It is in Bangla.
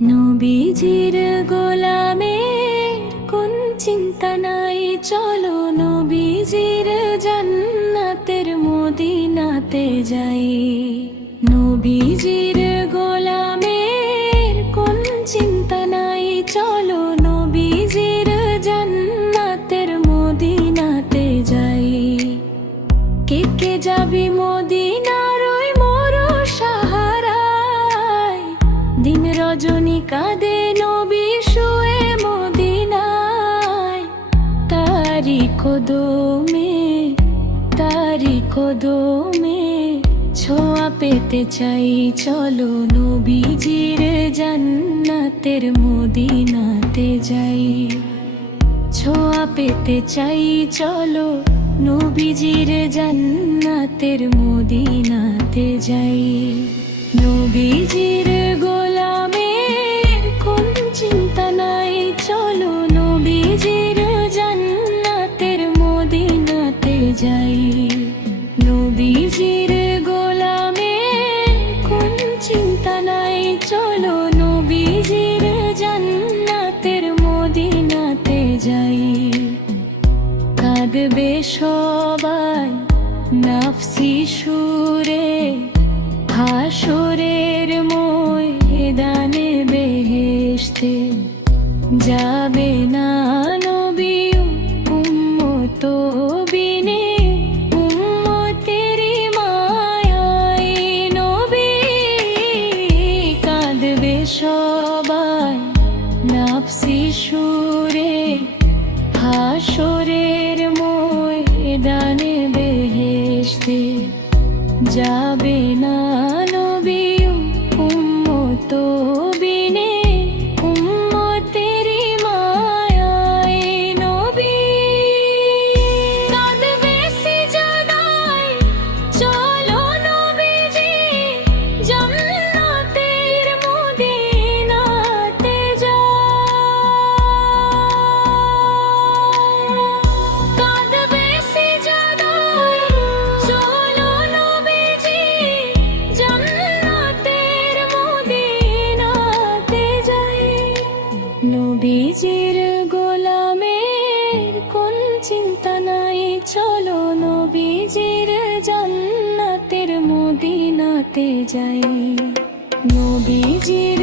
নবীজির গোলামের কোন চিন্তা নাই, চলো নবীজির জান্নাতের মদিনাতে যাই। নবীজির গোলামের কোন চিন্তা নাই, চলো নবীজির জান্নাতের মদিনাতে যাই। কে কে যাবি মদিনার ওই মোর সাহারায়, দিন রজনী কাঁদে নবী শুয়ে মদিনায়। তারি কদমে ছোঁয়া পেতে চাই, চলো নবীজির জান্নাতের মদিনাতে যাই। ছোঁয়া পেতে চাই, চলো নবীজির জান্নাতের মদিনাতে যাই। নবীজির গোলামের কোন চিন্তা নাই, চলো নবীজির জান্নাতের মদিনাতে যাই। নবীজির গোলামের কোন চিন্তা নাই, চলো নবীজির জান্নাতের মদিনাতে যাই। কাঁদবে সবাই নফসি সুরে, হাসরের ময়দানে বেহেশতে যাবে না নবী উম্মত বিনে। উম্মতেরি মায়ায় নবী কাঁদবে সবাই নফসি সুরে, হাসরের ময়দানে বেহেশতে যাবে না নবী উম্মত বিনে। উম্মতেরি মায়ায় নবী কাঁদবে সিজদায়, চলো নবীজি জান্নাতের মদিনাতে যাই। কাঁদবে সিজদায়, চলো নবীজি জান্নাতের মদিনাতে যাই। নবীজির গোলামের কোন চিন্তা নাই, চলো নবীজির জান্নাতের মদিনাতে যাই। নবীজির